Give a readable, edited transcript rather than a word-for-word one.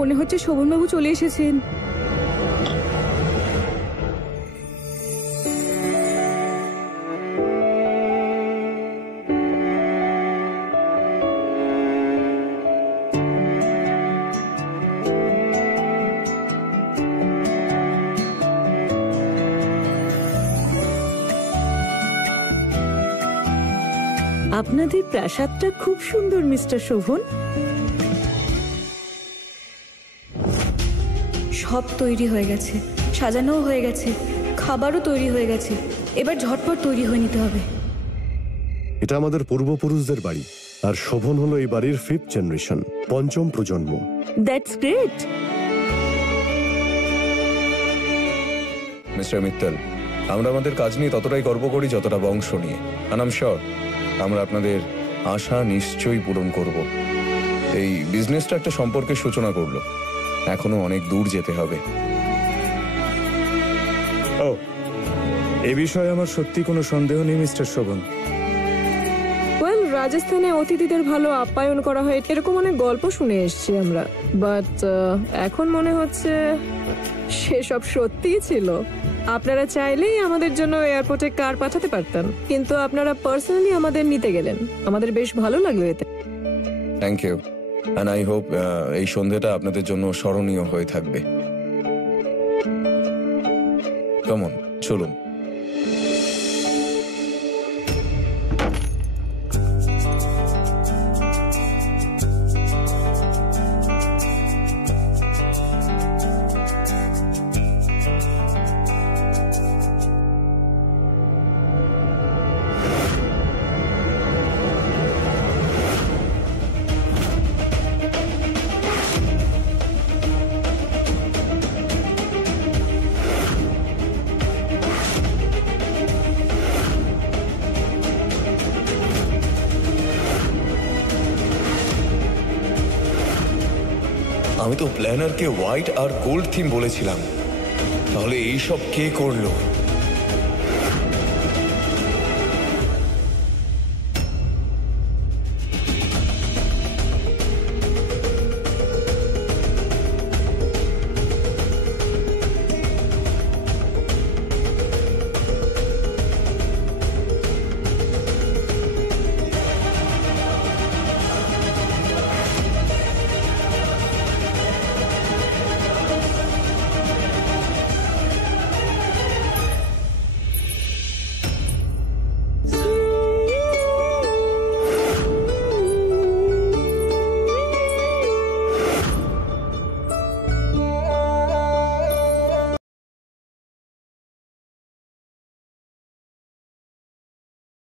মনে হচ্ছে শোভনবাবু চলে এসেছেন। আপনাদের প্রাসাদটা খুব সুন্দর মিস্টার শোভন। সব তৈরি হয়ে গেছে, সাজানোও হয়ে গেছে, খাবারও তৈরি হয়ে গেছে। এবার ঝটপট তৈরি হয়ে নিতে হবে। এটা আমাদের পূর্বপুরুষদের বাড়ি, আর শোভন হলো এই বাড়ির 5th জেনারেশন, 5ম প্রজন্ম। That's great. মিস্টার মিত্তল, আমরা আমাদের কাজ নিয়ে ততটাই গর্ব করি যতটা বংশ নিয়ে। আই এম শিওর আমরা আপনাদের আশা নিশ্চয়ই পূরণ করব। এই বিজনেসটা একটা সম্পর্কের সূচনা করলো, এখনো অনেক দূর যেতে হবে। ও, এ বিষয়ে আমার সত্যি কোনো সন্দেহ নেই মিস্টার শোভন। রাজস্থানে অতিথিদের ভালো আপ্যায়ন করা হয় এরকম অনেক গল্প শুনে এসেছি আমরা, বাট এখন মনে হচ্ছে সেসব সত্যিই ছিল। আপনারা চাইলেই আমাদের জন্য এয়ারপোর্টে কার পাঠাতে পারতেন, কিন্তু আপনারা পার্সোনালি আমাদের নিতে গেলেন। আমাদের বেশ ভালো লাগলো এতে। Thank you, and I hope এই সন্ধ্যাটা আপনাদের জন্য স্মরণীয় হয়ে থাকবে। কেমন, চলুন। আমি তো প্ল্যানারকে হোয়াইট আর গোল্ড থিম বলেছিলাম, তাহলে এইসব কে করলো?